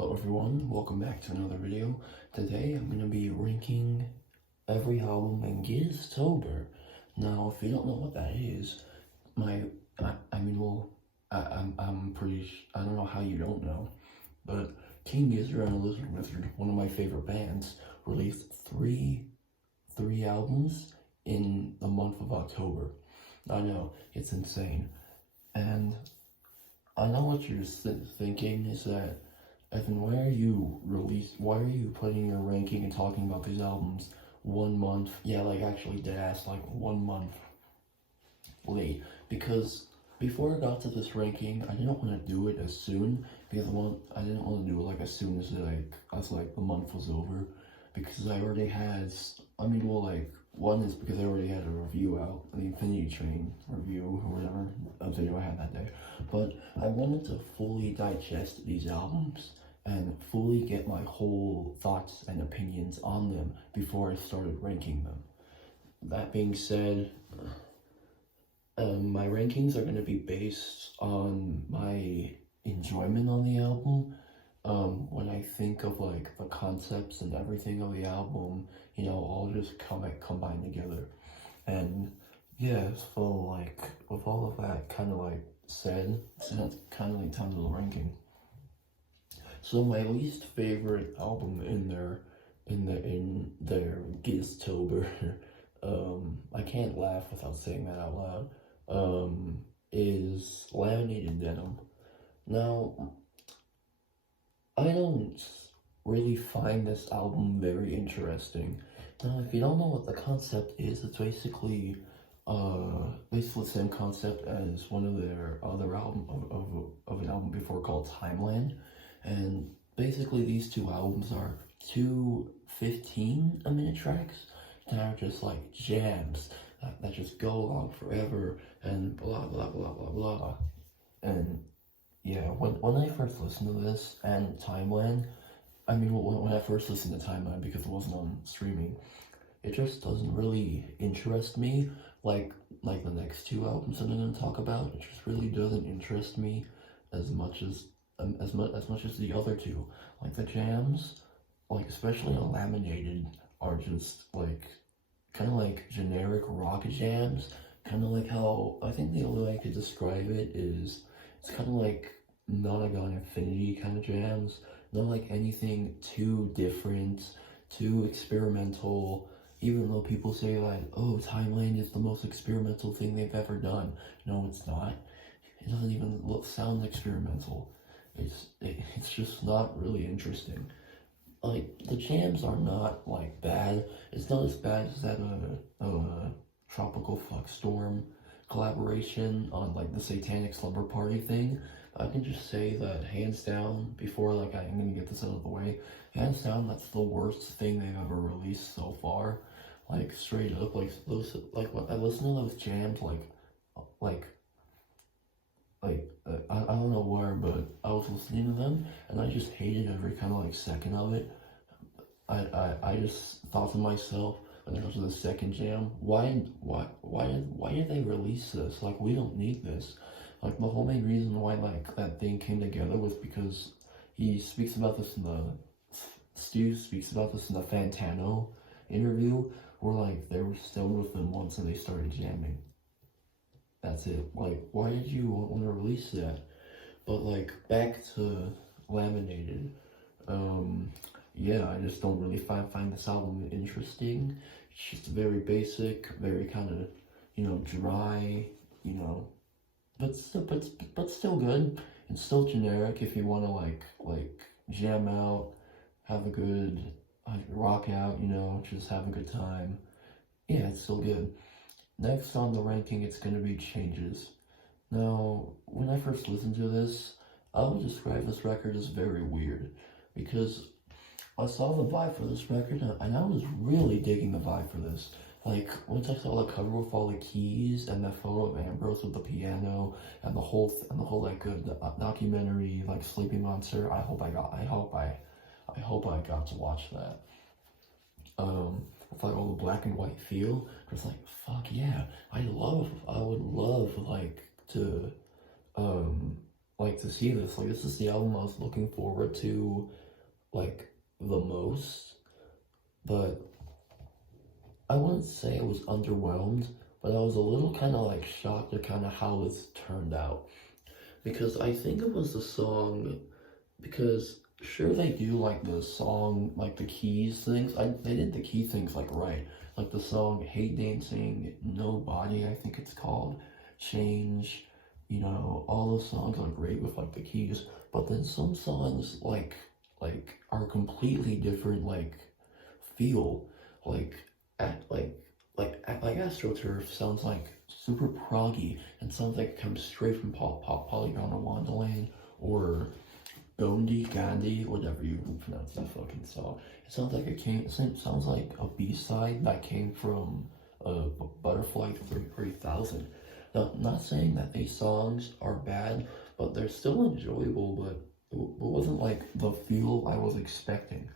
Hello everyone, welcome back to another video. Today I'm going to be ranking every album in gizztober. Now, if you don't know what that is, I don't know how you don't know, but King Gizzard and the Lizard Wizard, one of my favorite bands, released three albums in the month of October. I know, it's insane. And I know what you're thinking is that, Evan, why are you putting your ranking and talking about these albums 1 month, yeah, like actually deadass, like 1 month late? Because before I got to this ranking, I didn't want to do it as soon, because I didn't want to do it like as soon as the month was over, because I already had, one is because I already had a review out, the Infinity Train review, or whatever, a video I had that day, but I wanted to fully digest these albums and fully get my whole thoughts and opinions on them before I started ranking them. That being said, my rankings are going to be based on my enjoyment on the album. When I think of like the concepts and everything of the album, all just combine together. And yeah, so like with all of that kind of like said, it's kind of like time to the ranking. So my least favorite album in their gizztober, I can't laugh without saying that out loud, is Laminated Denim. Now, I don't really find this album very interesting. Now, if you don't know what the concept is, it's basically the same concept as one of their other album of an album before called Timeland. And basically these two albums are two 15-minute tracks that are just like jams that just go along forever and blah blah blah blah blah. And yeah, when I first listened to this and Timeland, when I first listened to Timeline, because it wasn't on streaming, it just doesn't really interest me like the next two albums that I'm going to talk about. It just really doesn't interest me as much as the other two. Like the jams, like especially on Laminated, are just like kind of like generic rock jams. Kind of like how I think the only way I could describe it is it's kind of like Nonagon Infinity kind of jams. Not like anything too different, too experimental, even though people say like, oh, Timeline is the most experimental thing they've ever done. No, it's not. It doesn't even sound experimental. It's just not really interesting. Like, the jams are not like bad. It's not as bad as that Tropical Flux Storm collaboration on like the Satanic Slumber Party thing. I can just say that hands down, before I'm gonna get this out of the way, hands down, that's the worst thing they've ever released so far. Like straight up, when I listen to those jams, I don't know where, but I was listening to them and I just hated every kind of like second of it. I just thought to myself, when I got to the second jam, why did they release this? Like, we don't need this. Like, the whole main reason why that thing came together was because Stu speaks about this in the Fantano interview, where they were stoned with them once and they started jamming. That's it. Like, why did you want to release that? But back to Laminated. Yeah, I just don't really find this album interesting. It's just very basic, very kind of, dry, but still good. It's still generic if you want to jam out, have a good rock out, just have a good time. Yeah, it's still good. Next on the ranking, it's going to be Changes. Now, when I first listened to this, I would describe this record as very weird, because I saw the vibe for this record, and I was really digging the vibe for this. Once I saw the cover with all the keys, and that photo of Ambrose with the piano, and the whole good documentary, Sleeping Monster, I hope I got to watch that. With all the black and white feel, it's fuck yeah, I would love to to see this. Like, this is the album I was looking forward to, like, the most. But I wouldn't say I was underwhelmed, but I was a little kind of like shocked at kind of how this turned out. Because I think it was the song, because sure they do like the song, like the keys things, they did the key things like right. Like the song Hate Dancing, Nobody, I think it's called, Change, you know, all those songs are great with like the keys, but then some songs are completely different, like feel, like at like AstroTurf sounds like super proggy and sounds like it comes straight from Polygon or Wonderland or Gondi, Gandhi, whatever you pronounce that fucking song. It sounds like it sounds like a B-side that came from Butterfly 3000. Now, not saying that these songs are bad, but they're still enjoyable, but it wasn't like the feel I was expecting.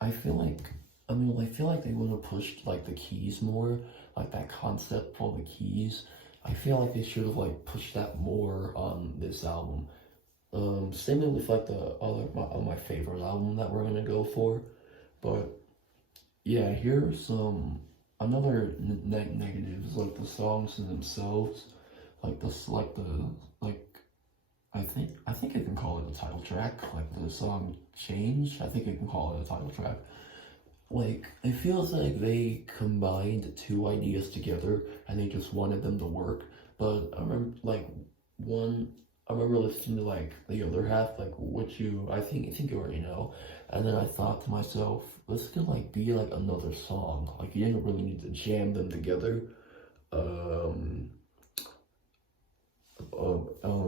I feel like, I feel like they would have pushed like the keys more, like that concept for the keys. I feel like they should have like pushed that more on this album. Same with like the other my favorite album that we're gonna go for, but yeah, here's some another negatives like the songs in themselves, like this like the like I think I can call it a title track, like the song Change. I think I can call it a title track. Like, it feels like they combined two ideas together and they just wanted them to work. But I remember, I remember listening to, like, the other half, like, I think you already know. And then I thought to myself, this could, like, be, like, another song. Like, you didn't really need to jam them together.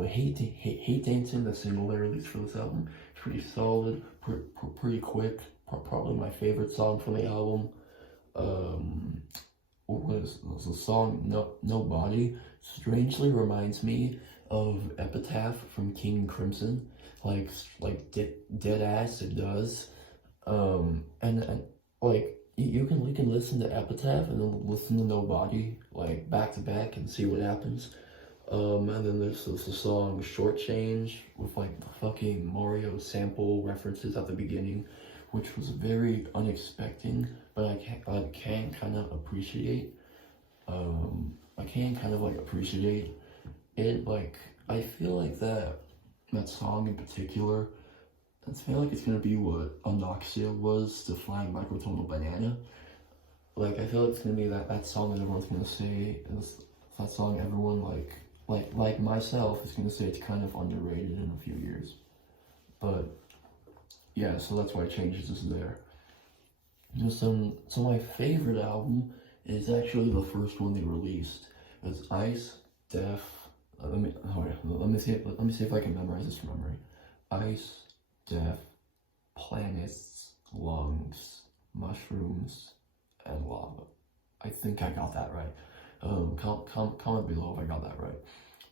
Hate Dancing, the single they released for this album, pretty solid, pretty quick. Probably my favorite song from the album. What was the song Nobody? Strangely reminds me of Epitaph from King Crimson, like dead ass it does. And like we can listen to Epitaph and then listen to Nobody like back to back and see what happens. And then there's the song Short Change with like the fucking Mario sample references at the beginning, which was very unexpected, but I can kind of appreciate. I can kind of like appreciate it. Like I feel like that song in particular, I feel like it's gonna be what Anoxia was to Flying Microtonal Banana. Like I feel like it's gonna be that song that everyone's gonna say is that song everyone like myself is gonna say it's kind of underrated in a few years, but. Yeah, so that's why Changes is there. So my favorite album is actually the first one they released. It's Ice, Def. Let me see if I can memorize this from memory. Ice, Def, Planets, Lungs, Mushrooms, and Lava. I think I got that right. Comment below if I got that right.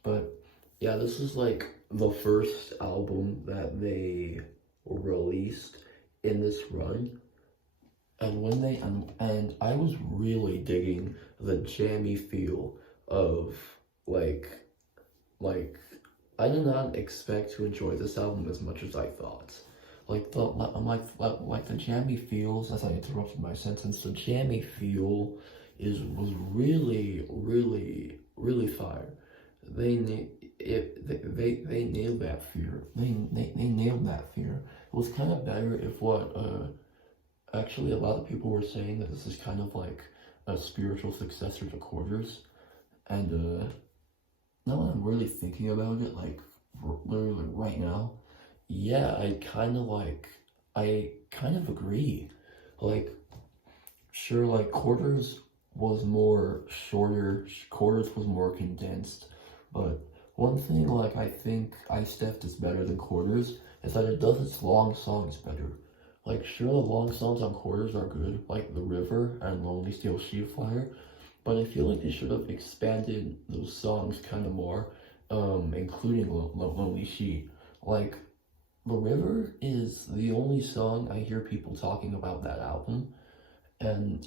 But yeah, this is like the first album that they released in this run, and when they and I was really digging the jammy feel of like I did not expect to enjoy this album as much as I thought. Like the jammy feels, as I interrupted my sentence, the jammy feel was really fire. They nailed that fear. They nailed that fear. It was kind of better if what actually a lot of people were saying that this is kind of like a spiritual successor to Quarters, and now that I'm really thinking about it, like literally right now, yeah, I kind of agree. Like, sure, like Quarters was more shorter, Quarters was more condensed, but one thing, like, I think Ice Theft is better than Quarters is that it does its long songs better. Like, sure, the long songs on Quarters are good, like The River and Lonely Steel Sheet Flyer, but I feel like they should have expanded those songs kind of more, including Lonely Sheet. Like, The River is the only song I hear people talking about that album, and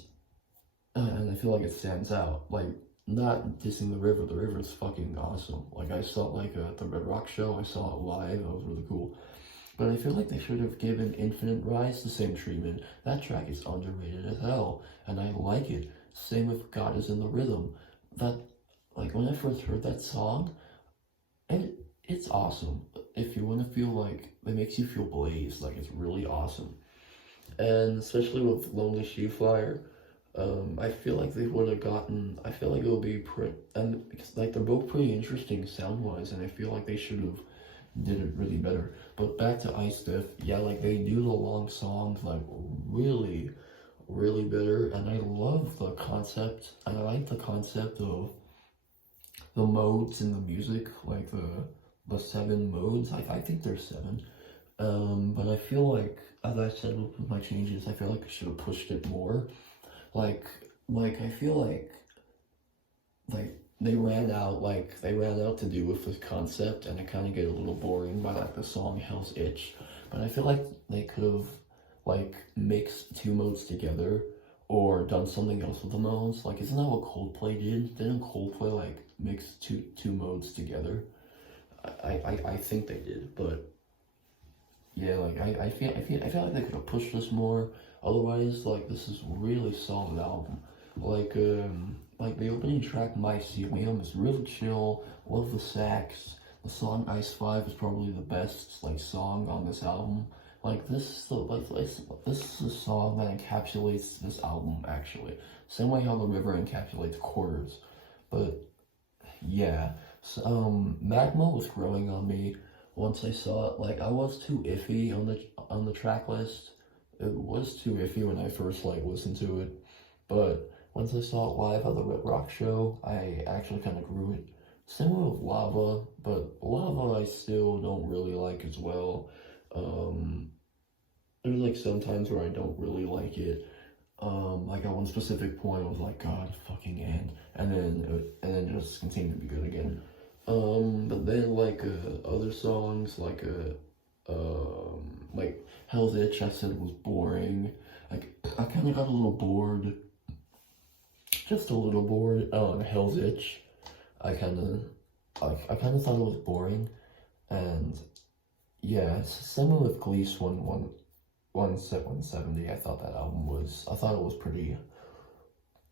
I feel like it stands out. Like, not dissing the river is fucking awesome. Like, I saw, like, at the Red Rock show, I saw it live, that was really cool. But I feel like they should have given Infinite Rise the same treatment. That track is underrated as hell, and I like it. Same with God is in the Rhythm. That, like, when I first heard that song, it's awesome. If you want to feel like, it makes you feel blazed, like, it's really awesome. And especially with Lonely Shoe Flyer, I feel like they would have gotten, I feel like it would be pretty, and because, like, they're both pretty interesting sound-wise, and I feel like they should have did it really better. But back to Ice Death, yeah, like, they do the long songs, like, really, really better, and I love the concept, and I like the concept of the modes in the music, like the 7 modes. I think there's 7. But I feel like, as I said with my changes, I feel like I should have pushed it more. Like I feel like they ran out to do with this concept, and it kind of get a little boring by, like, the song Hell's Itch. But I feel like they could have, like, mixed 2 modes together, or done something else with the modes. Like, isn't that what Coldplay did? Didn't Coldplay, like, mix two modes together? I think they did, but yeah, like, I feel like they could have pushed this more. Otherwise, like, this is a really solid album. Like the opening track, Mycelium, is really chill. Love the sax. The song Ice 5 is probably the best, like, song on this album. Like, this is a song that encapsulates this album, actually. Same way how The River encapsulates Quarters. But yeah, so, Magma was growing on me once I saw it. Like, I was too iffy on the track list. It was too iffy when I first, like, listened to it. But once I saw it live at the Red Rock show, I actually kind of grew it. Similar with Lava, but Lava I still don't really like as well. There's, like, some times where I don't really like it. Like, at one specific point, I was like, God fucking end, and then just continued to be good again. But then, like, other songs, like Hell's Itch, I said was boring. Like, I kind of got a little bored, just a little bored. Hell's Itch, I kind of thought it was boring, and yeah, it's similar with Glee's 170. I thought it was pretty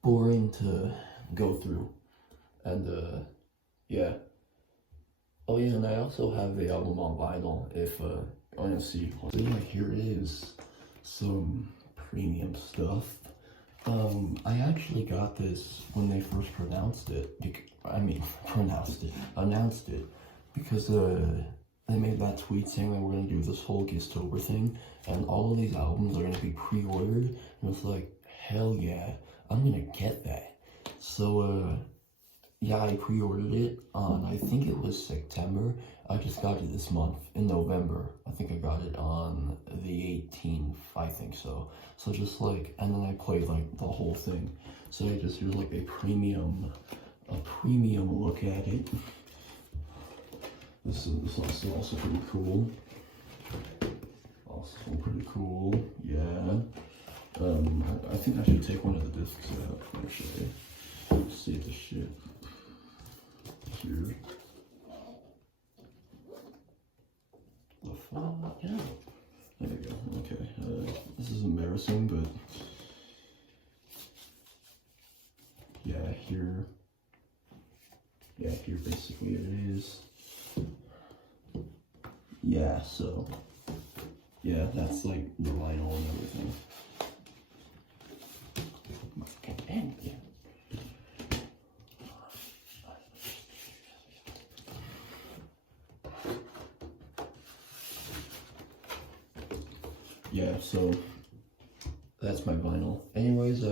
boring to go through, and yeah. Oh yeah, and I also have the album on vinyl, if I want to see. So yeah, here it is, some premium stuff. I actually got this when they first announced it, because they made that tweet saying they were going to do this whole gizztober thing, and all of these albums are going to be pre-ordered, and it's like, hell yeah, I'm going to get that. So, yeah, I pre-ordered it on, I think it was September. I just got it this month, in November. I think I got it on the 18th, I think so. So just, like, and then I played, like, the whole thing. So I just did, like, a premium look at it. This is also pretty cool. Also pretty cool, yeah. I think I should take one of the discs out, actually. See the shit. Here. The fuck? Yeah. There we go. Okay. This is embarrassing, but yeah, here basically it is. Yeah, so yeah, that's like the vinyl and everything. Yeah. Yeah, so that's my vinyl. Anyways,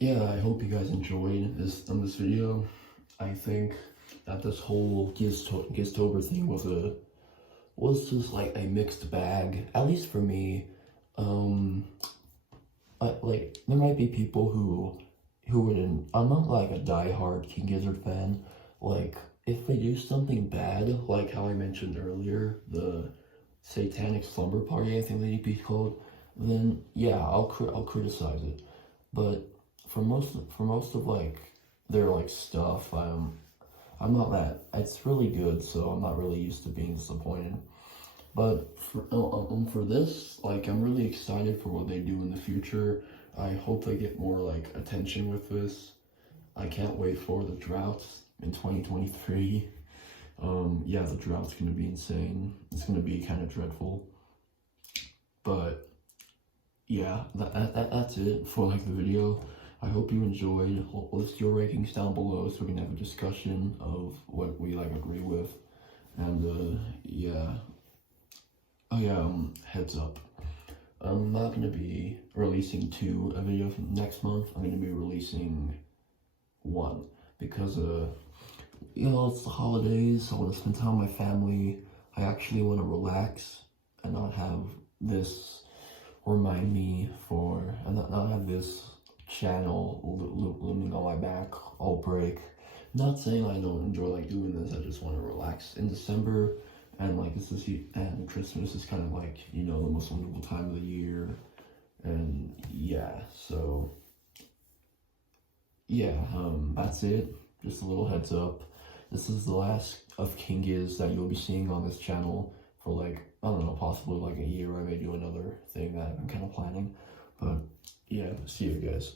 yeah, I hope you guys enjoyed this video. I think that this whole gizztober thing was just like a mixed bag, at least for me. Like, there might be people who wouldn't. I'm not like a diehard King Gizzard fan. Like, if they do something bad, like how I mentioned earlier, the Satanic Slumber Party, I think they'd be called, then yeah, I'll criticize it. But for most of like their like stuff. I'm not that. It's really good, so I'm not really used to being disappointed. But for this, like, I'm really excited for what they do in the future. I hope they get more like attention with this. I can't wait for the droughts in 2023. Yeah, the drought's gonna be insane. It's gonna be kind of dreadful. But yeah, that's it for like the video. I hope you enjoyed. List your rankings down below so we can have a discussion of what we like agree with. And yeah. Oh yeah, heads up. I'm not gonna be releasing a video from next month. I'm gonna be releasing one because you know, it's the holidays. I want to spend time with my family. I actually want to relax and not have this remind me and not have this channel looming on my back all break. Not saying I don't enjoy like doing this. I just want to relax in December, and like and Christmas is kind of like, you know, the most wonderful time of the year. And yeah, so yeah, that's it. Just a little heads up. This is the last of King Giz that you'll be seeing on this channel for like, I don't know, possibly like a year. I may do another thing that I'm kind of planning. But yeah, see you guys.